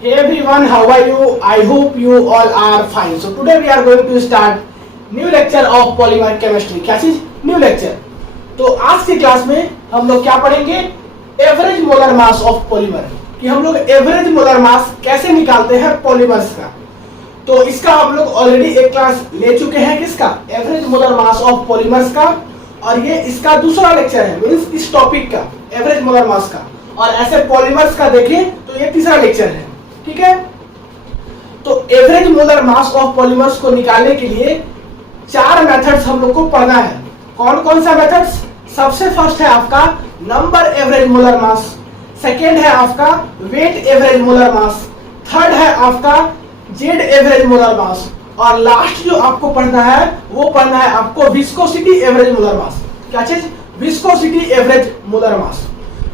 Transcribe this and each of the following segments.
Hey everyone, how are you? I hope you all are fine. So today we are going to start new lecture of polymer chemistry. क्या चीज? New lecture. तो आज की class में हम लोग क्या पढ़ेंगे? Average molar mass of polymer. कि हम लोग एवरेज मोलर मास कैसे निकालते हैं पॉलीमर्स का. तो इसका हम लोग ऑलरेडी एक क्लास ले चुके हैं. किसका? Average molar mass of polymers का. और ये इसका दूसरा लेक्चर है, मींस इस टॉपिक का, एवरेज मोलर मास का. और ऐसे पॉलीमर्स का देखें तो ये तीसरा लेक्चर है. ठीक है. तो average molar mass of polymers को निकालने के लिए चार मेथड्स हम लोग को पढ़ना है. कौन कौन सा मेथड्स? सबसे फर्स्ट है आपका number average molar mass, second है आपका weight average molar mass, third है आपका जेड एवरेज मोलर मास, और लास्ट जो आपको पढ़ना है वो पढ़ना है आपको विस्कोसिटी एवरेज मोलर मास. क्या चीज? विस्कोसिटी एवरेज मोलर मास.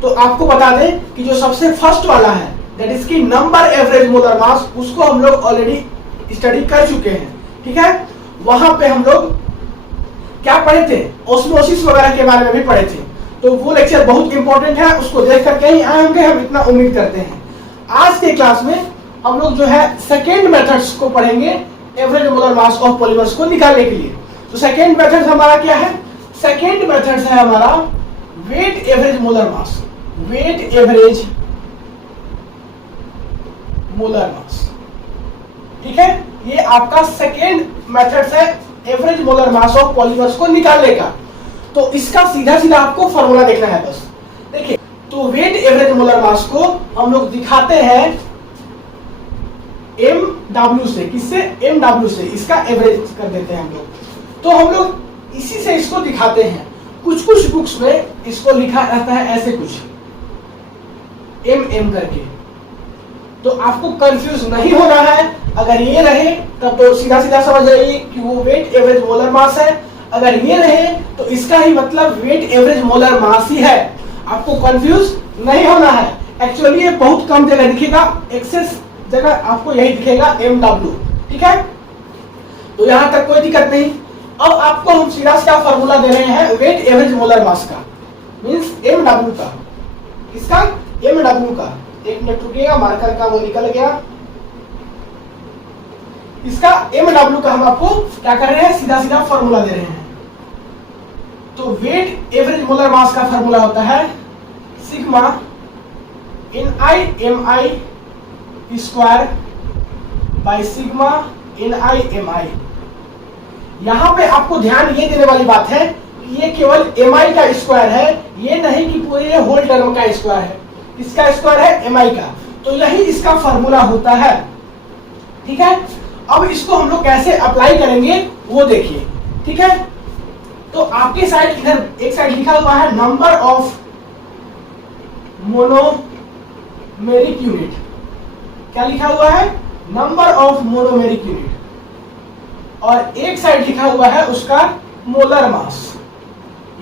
तो आपको बता दें कि जो सबसे फर्स्ट वाला है दैट इज की नंबर एवरेज मोलर मास, उसको हम लोग ऑलरेडी स्टडी कर चुके हैं. ठीक है. वहां पे हम लोग क्या पढ़े थे? ऑस्मोसिस वगैरह के बारे में भी पढ़े थे. तो वो लेक्चर बहुत इंपॉर्टेंट है, उसको देख करके ही आए होंगे, हम इतना उम्मीद करते हैं. आज के क्लास में हम लोग जो है सेकेंड मेथड्स को पढ़ेंगे average molar mass of polymers को निकालने के लिए. तो सेकेंड मेथड हमारा क्या है? सेकेंड मेथड है हमारा weight average molar mass. Weight average molar mass. ठीक है. ये आपका सेकेंड मेथड है average molar mass of polymers को निकालने का. तो इसका सीधा सीधा आपको फॉर्मूला देखना है बस. देखिए, तो वेट एवरेज मोलर मास को हम लोग दिखाते हैं MW से. किससे? MW से. इसका एवरेज कर देते हैं हम लोग. तो हम लोग इसी से इसको दिखाते हैं. कुछ कुछ बुक्स में इसको लिखा रहता है ऐसे कुछ MM करके. तो आपको कंफ्यूज नहीं होना है. अगर ये रहे तब तो सीधा सीधा समझ जाइए कि वो वेट एवरेज मोलर मास है. अगर ये रहे तो इसका ही मतलब वेट एवरेज मोलर मास ही है. आपको कंफ्यूज नहीं होना है. एक्चुअली ये बहुत कम जगह दिखेगा, एक्सेस जगह आपको यही दिखेगा MW. ठीक है. तो यहां तक कोई दिक्कत नहीं. अब आपको हम सीधा सीधा फॉर्मूला दे रहे हैं वेट एवरेज मोलर मास का, मींस MW का. इसका MW का. एक मिनट रुकिएगा, मार्कर का वो निकल गया. इसका MW का हम आपको क्या कर रहे हैं? सीधा सीधा फॉर्मूला दे रहे हैं. तो वेट एवरेज मोलर मास का फॉर्मूला होता है sigma NI square by sigma NI. यहां पे आपको ध्यान ये देने वाली बात है कि ये केवल MI का स्क्वायर है, ये नहीं कि पूरे होल टर्म का स्क्वायर है. इसका स्क्वायर है MI का. तो यही इसका फॉर्मूला होता है. ठीक है. अब इसको हम लोग कैसे अप्लाई करेंगे वो देखिए. ठीक है. तो आपके साइड इधर एक साइड लिखा हुआ है नंबर ऑफ मोनोमेरिक यूनिट. क्या लिखा हुआ है? Number of monomeric unit. और एक साइड लिखा हुआ है उसका मोलर मास.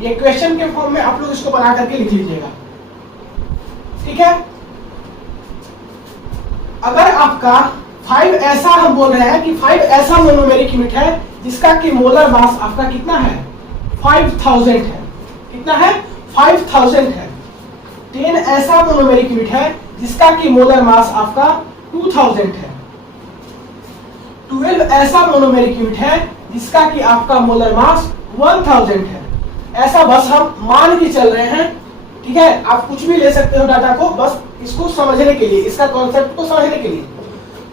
ये क्वेश्चन के फॉर्म में आप लोग इसको बना करके लिख लीजिएगा. ठीक है. अगर आपका 5 ऐसा, हम बोल रहे हैं कि 5 ऐसा मोनोमेरिक यूनिट है जिसका कि मोलर मास आपका कितना है? 5000 है. कितना है? 5000 है. 10 ऐसा मोनोमेरिक यूनिट है जिसका कि मोलर मास आपका 2000 है. 12 ऐसा मोनोमेरिक यूनिट है जिसका कि आपका मोलर मास 1000 है. ऐसा बस हम मान के चल रहे हैं. ठीक है. आप कुछ भी ले सकते हो डाटा को, बस इसको समझने के लिए, इसका कॉन्सेप्ट को समझने के लिए.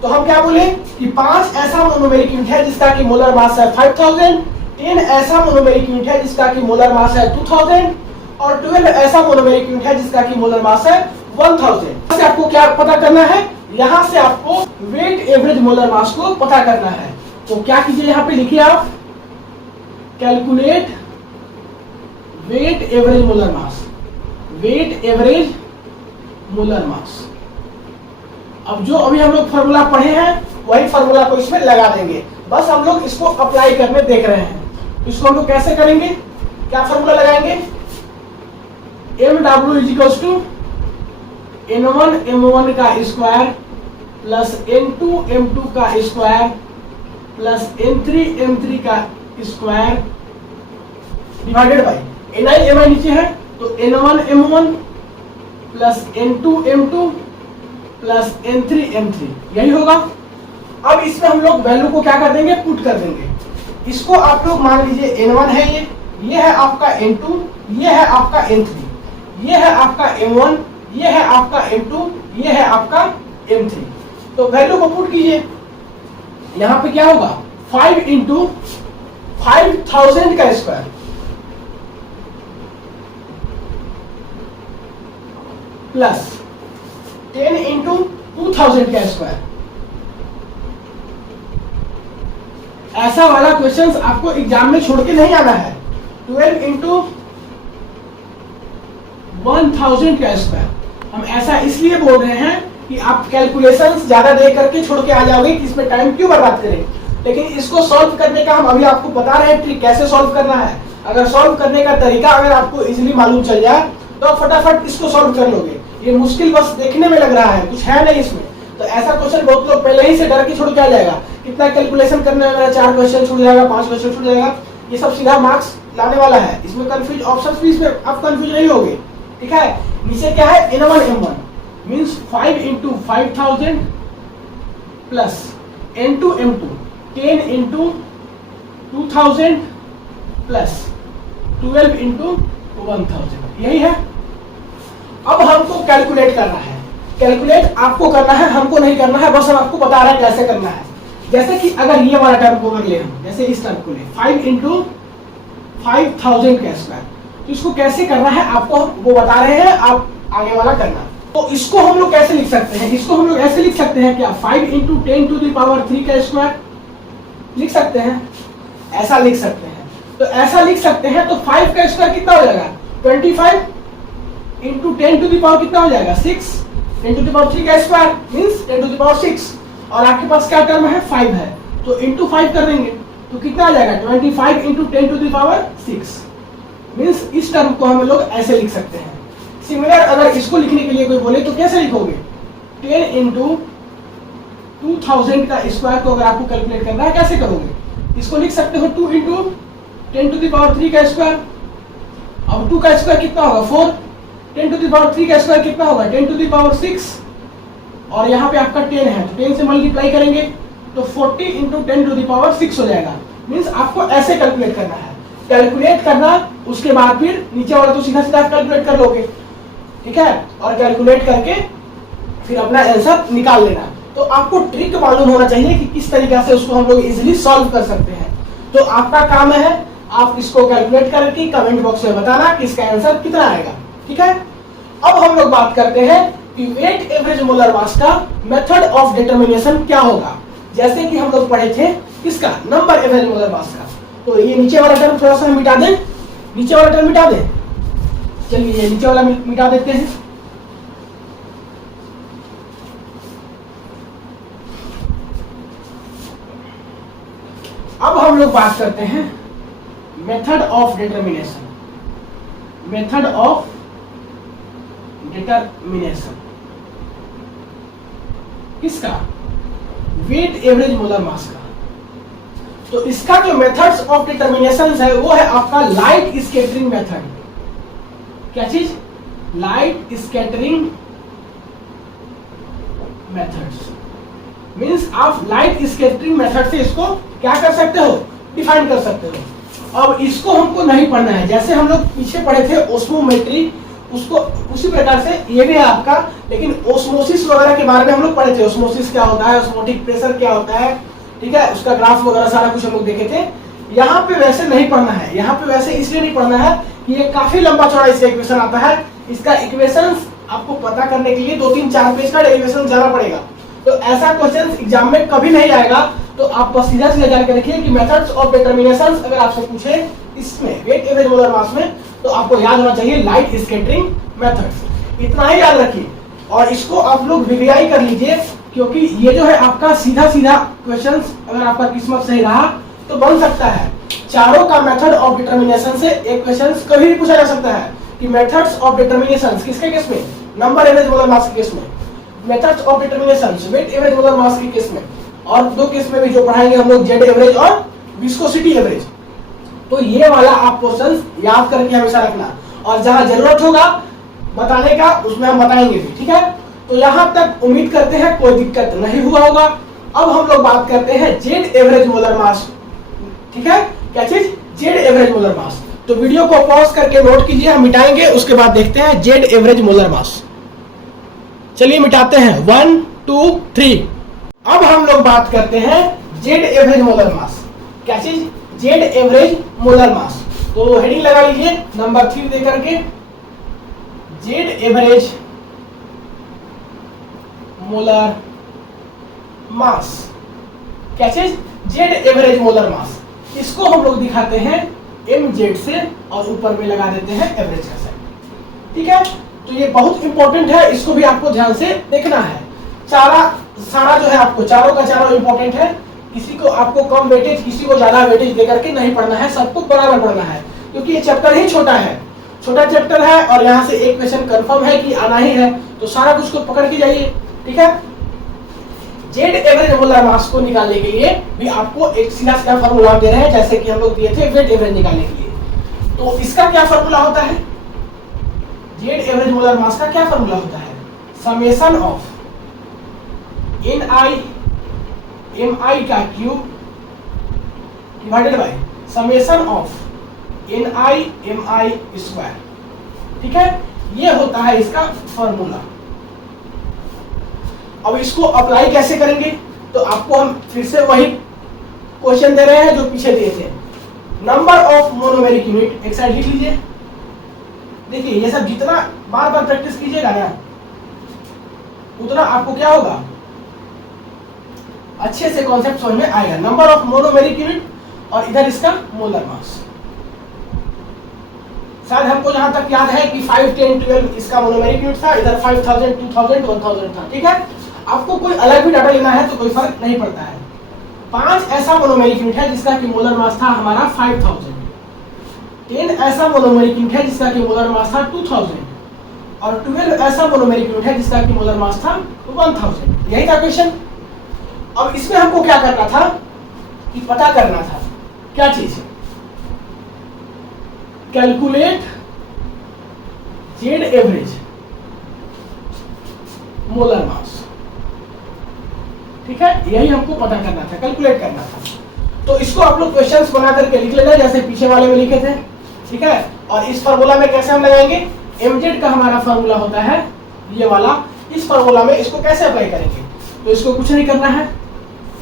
तो हम क्या बोले कि 5 ऐसा मोनोमेरिक यूनिट है जिसका कि मोलर मास है 5000, 10 ऐसा मोनोमेरिक यूनिट है जिसका कि मोलर मास है 2000, और 12 ऐसा मोनोमेरिक यूनिट है जिसका कि मोलर मास है 1000. से आपको क्या पता करना है? यहां से आपको वेट एवरेज मोलर मास को पता करना है. तो क्या कीजिए, यहां पे लिखिए आप calculate weight average molar mass. Weight average molar mass. अब जो अभी हम लोग फॉर्मूला पढ़े हैं वही फॉर्मूला को इसमें लगा देंगे. बस हम लोग इसको अप्लाई करने देख रहे हैं. इसको हम लोग कैसे करेंगे? क्या फॉर्मूला लगाएंगे? MW is equals to N1 M1 का स्क्वायर प्लस N2 M2 का स्क्वायर प्लस N3 M3 का square divided by NI MI नीचे है तो N1 M1 plus N2 M2 plus N3M3, यही होगा। अब इसमें हम लोग वैल्यू को क्या कर देंगे, पुट कर देंगे। इसको आप लोग मान लीजिए N1 है, ये है आपका N2, ये है आपका N3, ये है आपका M1, ये है आपका M2, ये है आपका M3। तो वैल्यू को पुट कीजिए। यहां पे क्या होगा, 5 इंटू 5000 का स्क्वायर प्लस 10 इंटू 2000 का स्क्वायर। ऐसा वाला क्वेश्चंस आपको एग्जाम में छोड़ के नहीं आना है। 12 इंटू 1000 का स्क्वायर। हम ऐसा इसलिए बोल रहे हैं कि आप कैलकुलेशंस ज्यादा दे करके छोड़ के आ जाओगे कि इसमें टाइम क्यों बर्बाद करें। लेकिन इसको सॉल्व करने का हम अभी आपको बता रहे हैं ट्रिक, कैसे सॉल्व करना है। अगर सॉल्व करने का तरीका अगर आपको इजीली मालूम चल जाए तो आप फटाफट इसको सॉल्व कर लोगे। ये मुश्किल बस देखने में लग रहा है, कुछ है नहीं इसमें। तो ऐसा क्वेश्चन बहुत लोग पहले ही से डर के छोड़ के आ जाएगा, कितना कैलकुलेशन करने में मेरा 4 क्वेश्चन छूट जाएगा, 5 क्वेश्चन छूट जाएगा। ये सब सीधा मार्क्स लाने वाला है। इसमें कंफ्यूज ऑप्शंस भी, इसमें आप कंफ्यूज नहीं होगे, ठीक है। नीचे क्या है, N1 M1 means 5 into 5000 plus N2 M2 10 into 2000 plus 12 into 1000, यही है। अब हमको कैलकुलेट करना है। कैलकुलेट आपको करना है, हमको नहीं करना है, बस हम आपको बता रहे हैं कैसे करना है। जैसे कि अगर ये वाला टर्म को कर ले हम, जैसे इस टर्म को ले 5 इंटू 5000 का स्क्वायर, तो इसको कैसे करना है आपको वो बता रहे हैं, आप आगे वाला करना। तो इसको हम लोग कैसे लिख सकते हैं, इसको हम लोग ऐसे लिख सकते हैं क्या, 5 इंटू 10 टू द पावर 3 का स्क्वायर लिख सकते हैं, ऐसा लिख सकते हैं। तो ऐसा लिख सकते हैं तो 5 का स्क्वायर कितना हो जाएगा, 25 इंटू 10 टू द पावर कितना हो जाएगा, 6 10 टू द पावर 3 का square means 10 to the power 6। और आपके पास क्या टर्म है, 5 है, तो इंटू 5 कर देंगे तो कितना आ जाएगा, 25 into 10 to the power 6 means इस टर्म को हम लोग ऐसे लिख सकते हैं। सिमिलर अगर इसको लिखने के लिए कोई बोले तो कैसे लिखोगे, 10 इंटू 2000 का स्क्वायर को अगर आपको कैलकुलेट करना है कैसे करोगे, इसको लिख सकते हो 2 इंटू 10 टू द पावर 3 का स्क्वायर। अब 2 का स्क्वायर कितना होगा 4, 10 टू द पावर 3 का स्क्वायर कितना होगा 10 टू द पावर 6, और यहाँ पे आपका 10 है तो 10 से मल्टीप्लाई करेंगे तो 40 इंटू 10 टू द पावर 6 हो जाएगा। मीन्स आपको ऐसे कैलकुलेट करना है। कैलकुलेट करना, उसके बाद फिर नीचे वाला तो सीधा सीधा कैलकुलेट कर लोगे, ठीक है। और कैलकुलेट करके फिर अपना आंसर निकाल लेना। तो आपको ट्रिक मालूम होना चाहिए कि किस तरीके से उसको हम लोग इजीली सॉल्व कर सकते हैं। तो आपका काम है आप इसको कैलकुलेट करके कमेंट बॉक्स में बताना कि इसका आंसर कितना आएगा, ठीक है। अब हम लोग बात करते हैं कि वेट एवरेज मोलर मास का मेथड ऑफ डिटरमिनेशन क्या होगा। जैसे कि हम लोग पढ़े थे किसका, नंबर एवरेज मोलर मास का। तो ये नीचे वाला टर्म थोड़ा सा मिटा दें, नीचे वाला टर्म मिटा दें, चलिए ये नीचे वाला मिटा देते हैं। अब हम लोग बात करते हैं method of determination. Method of determination किसका, वेट एवरेज मोलर मास का। तो इसका जो मेथड्स ऑफ डिटरमिनेशन है वो है आपका लाइट स्कैटरिंग मेथड। क्या चीज, लाइट स्कैटरिंग मेथड्स मींस आप लाइट स्कैटरिंग मेथड से इसको क्या कर सकते हो, डिफाइन कर सकते हो। अब इसको हमको नहीं पढ़ना है, जैसे हम लोग पीछे पढ़े थे ओस्मोमेट्री, उसको उसी प्रकार से ये भी है आपका। लेकिन ओस्मोसिस वगैरह के बारे में हम लोग पढ़े थे, ओस्मोसिस क्या होता है, ओस्मोटिक प्रेशर क्या होता है, ठीक है, उसका ग्राफ वगैरह सारा कुछ हम लोग देखे थे। यहाँ पे वैसे नहीं पढ़ना है, यहाँ पे वैसे इसलिए नहीं पढ़ना है कि ये काफी लंबा चौड़ा इसका इक्वेशन आता है। इसका इक्वेशन आपको पता करने के लिए 2-3-4 पेज का डेरिवेशन जाना पड़ेगा। तो ऐसा क्वेश्चन एग्जाम में कभी नहीं आएगा। तो आप बस सीधा सीधा जान के रखिए कि मेथड्स ऑफ डिटरमिनेशन अगर आपसे पूछे इसमें वेट एवरेज मोलर मास में, तो आपको याद होना चाहिए लाइट स्कैटरिंग मेथड्स, इतना ही याद रखिए। और इसको आप लोग वीवीआई कर लीजिए, क्योंकि ये जो है आपका सीधा सीधा क्वेश्चंस अगर आपका किस्मत सही रहा तो बन सकता है। चारों का मेथड ऑफ डिटरमिनेशन से एक क्वेश्चन कभी भी पूछा जा सकता है कि मेथड्स ऑफ डिटरमिनेशन किसके केस में, नंबर एवरेज मोलर मास के केस में, methods of determination weight average molar mass के केस में, और 2 केस में भी जो पढ़ाएंगे हम लोग जेड एवरेज और विस्कोसिटी एवरेज। तो ये वाला आप क्वेश्चन याद करके हमेशा रखना, और जहां जरूरत होगा बताने का उसमें हम बताएंगे भी, ठीक है। तो यहां तक उम्मीद करते हैं कोई दिक्कत नहीं हुआ होगा। अब हम लोग बात करते हैं जेड एवरेज मोलर मास। ठीक है, क्या चीज? जेड एवरेज मोलर मास। तो वीडियो को पॉज करके नोट कीजिए, हम मिटाएंगे, उसके बाद देखते हैं जेड एवरेज मोलर मास। चलिए मिटाते हैं, 1 2 3। अब हम लोग बात करते हैं जेड एवरेज मोलर मास। क्या चीज? जेड एवरेज मोलर मास। तो हेडिंग लगा लीजिए नंबर 3 दे करके, जेड एवरेज मोलर मास। क्या चीज? जेड एवरेज मोलर मास। इसको हम लोग दिखाते हैं mz से और ऊपर में लगा देते हैं एवरेज का साइन। ठीक है, तो ये बहुत इंपॉर्टेंट है, इसको भी आपको ध्यान से देखना है। सारा जो है आपको चारों का चारों इंपॉर्टेंट है। किसी को आपको कम वेटेज, किसी को ज्यादा वेटेज देकर के नहीं पढ़ना है, सबको बराबर पढ़ना है, क्योंकि ये चैप्टर ही छोटा है, छोटा चैप्टर है और यहाँ से एक क्वेश्चन कंफर्म है कि आना ही है, तो सारा कुछ को पकड़ के जाइए। ठीक है, जेड एवरेज मोलर मास को निकालने के लिए भी आपको एक सीधा सीधा फॉर्मूला दे रहे हैं, जैसे कि हम लोग दिए थे वेट एवरेज निकालने के लिए। तो इसका क्या फॉर्मूला होता है? जेड एवरेज मोलर मास का क्या फॉर्मूला होता है? समेशन ऑफ mi का cube divided by summation of mi square. ठीक है, ये होता है इसका फॉर्मूला। अब इसको अप्लाई कैसे करेंगे? तो आपको हम फिर से वही क्वेश्चन दे रहे हैं जो पीछे दिए थे। नंबर ऑफ मोनोमेरिक यूनिट एक साइड लिख लीजिए। देखिए ये सब जितना बार बार प्रैक्टिस कीजिएगा ना, उतना आपको क्या होगा, अच्छे से कॉन्सेप्ट समझ में आएगा। नंबर ऑफ मोनोमेरिक यूनिट और इधर इसका मोलर मास। शायद हमको जहां तक याद है कि 5 10 12 इसका मोनोमेरिक यूनिट था, इधर 5000 2000 1000 था। ठीक है, आपको कोई अलग भी डाटा लेना है तो कोई फर्क नहीं पड़ता है। 5 ऐसा मोनोमेरिक यूनिट है जिसका कि मोलर मास था हमारा 5000, 10 ऐसा मोनोमेरिक यूनिट है जिसका कि मोलर मास था 2000 और 12 ऐसा मोनोमेरिक यूनिट है जिसका कि मोलर मास था 1000। यही था क्वेश्चन। अब इसमें हमको क्या करना था कि पता करना था क्या चीज? Calculate Z average molar mass. ठीक है, यही हमको पता करना था, कैलकुलेट करना था। तो इसको आप लोग क्वेश्चंस बना करके लिख लेना, जैसे पीछे वाले में लिखे थे। ठीक है, और इस फार्मूला में कैसे हम लगाएंगे? mz का हमारा फार्मूला होता है ये वाला। इस फार्मूला में इसको कैसे अप्लाई करेंगे? तो इसको कुछ नहीं करना है,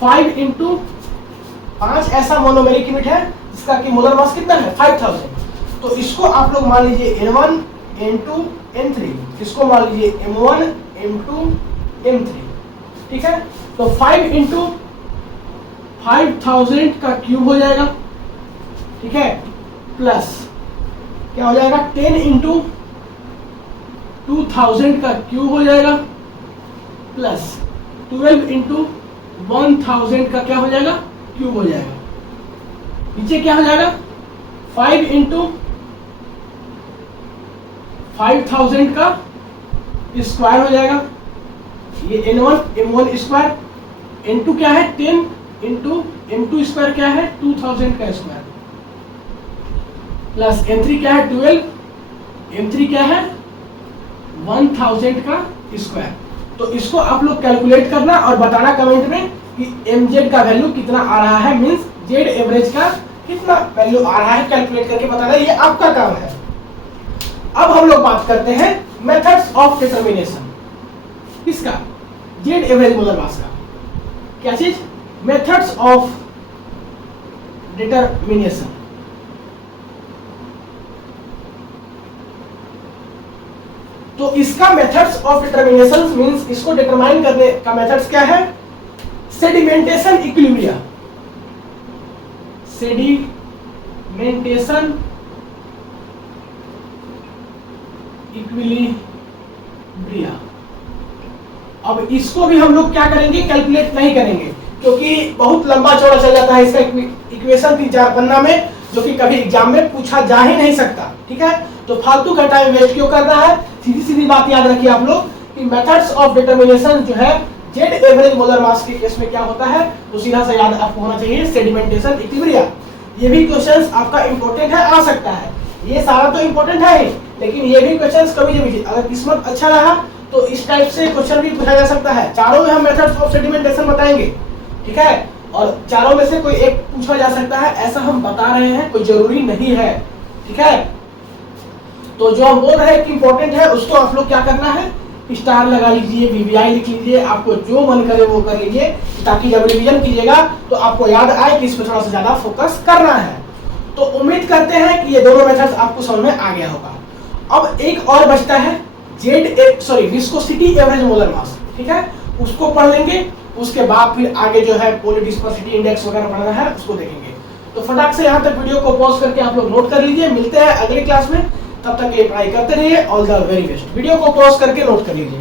5 × 5 ऐसा मोनोमेरिक यूनिट है जिसका कि मोलर मास कितना है 5000। तो इसको आप लोग मान लीजिए n1 n2 n3, इसको मान लीजिए m1 m2 m3। ठीक है, तो 5 × 5000 का क्यूब हो जाएगा। ठीक है, प्लस क्या हो जाएगा 10 × 2000 का क्यूब हो जाएगा, प्लस 12 × 1000 का क्या हो जाएगा, क्यूब हो जाएगा। नीचे क्या हो जाएगा 5 × 5000 का स्क्वायर हो जाएगा। ये n1 m1 स्क्वायर, n2 क्या है 10 × m2 स्क्वायर क्या है 2000 का स्क्वायर, प्लस m3 क्या है 12, m3 क्या है 1000 का स्क्वायर। तो इसको आप लोग कैलकुलेट करना और बताना कमेंट में कि mz का वैल्यू कितना आ रहा है, मींस जेड एवरेज का कितना वैल्यू आ रहा है, कैलकुलेट करके बताना, ये आपका काम है। अब हम लोग बात करते हैं मेथड्स ऑफ डिटरमिनेशन। किसका? जेड एवरेज मोलर मास का। क्या चीज? Methods of determination. तो इसका मेथड्स ऑफ डिटरमिनेशन मींस इसको डिटरमाइन करने का मेथड्स क्या है? Sedimentation equilibria. Sedimentation equilibria. अब इसको भी हम लोग क्या करेंगे, कैलकुलेट नहीं करेंगे, क्योंकि बहुत लंबा चौड़ा चल जाता है इसका इक्वेशन 3-4 पन्ना में, जो कि कभी एग्जाम में पूछा जा ही नहीं सकता। ठीक है, तो फालतू का टाइम वेस्ट क्यों करना है? सीधी सीधी बात याद रखिए आप लोग कि मेथड्स ऑफ डिटरमिनेशन जो है जेड एवरेज मोलर मास के केस में क्या होता है, तो सीधा सा याद आपको होना चाहिए सेडिमेंटेशन इक्विलिब्रिया। ये भी क्वेश्चंस आपका इंपॉर्टेंट है, आ सकता है, ये सारा तो इंपॉर्टेंट है ही, लेकिन ये भी क्वेश्चंस कभी कभी अगर किस्मत अच्छा रहा तो इस टाइप से क्वेश्चन भी पूछा जा सकता है। चारों में हम मेथड्स ऑफ सेडिमेंटेशन बताएंगे, ठीक है, और चारों में से कोई एक पूछा जा सकता है, ऐसा हम बता रहे हैं, कोई जरूरी नहीं है, ठीक है। तो जो हम बोल रहे हैं कि इंपॉर्टेंट है उसको आप लोग क्या करना है, स्टार लगा लीजिए, वीवीआई लिख लीजिए, आपको जो मन करे वो कर लीजिए, ताकि जब रिवीजन कीजिएगा तो आपको याद आए कि इसमें थोड़ा सा ज्यादा फोकस करना है। तो उम्मीद करते हैं कि ये दोनों मेथड्स आपको समझ में आ गया होगा। अब एक और बचता है विस्कोसिटी एवरेज मोलर मास, ठीक है, उसको पढ़ लेंगे। उसके बाद फिर आगे जो है पोली डिस्पर्सिटी इंडेक्स वगैरह पढ़ना है उसको देखेंगे। तो फटाक से यहाँ तक वीडियो को पॉज करके आप लोग नोट कर लीजिए। मिलते हैं अगली क्लास में, तब तक ये पढ़ाई करते रहिए। All the very best. Video को पॉज करके नोट कर लीजिए।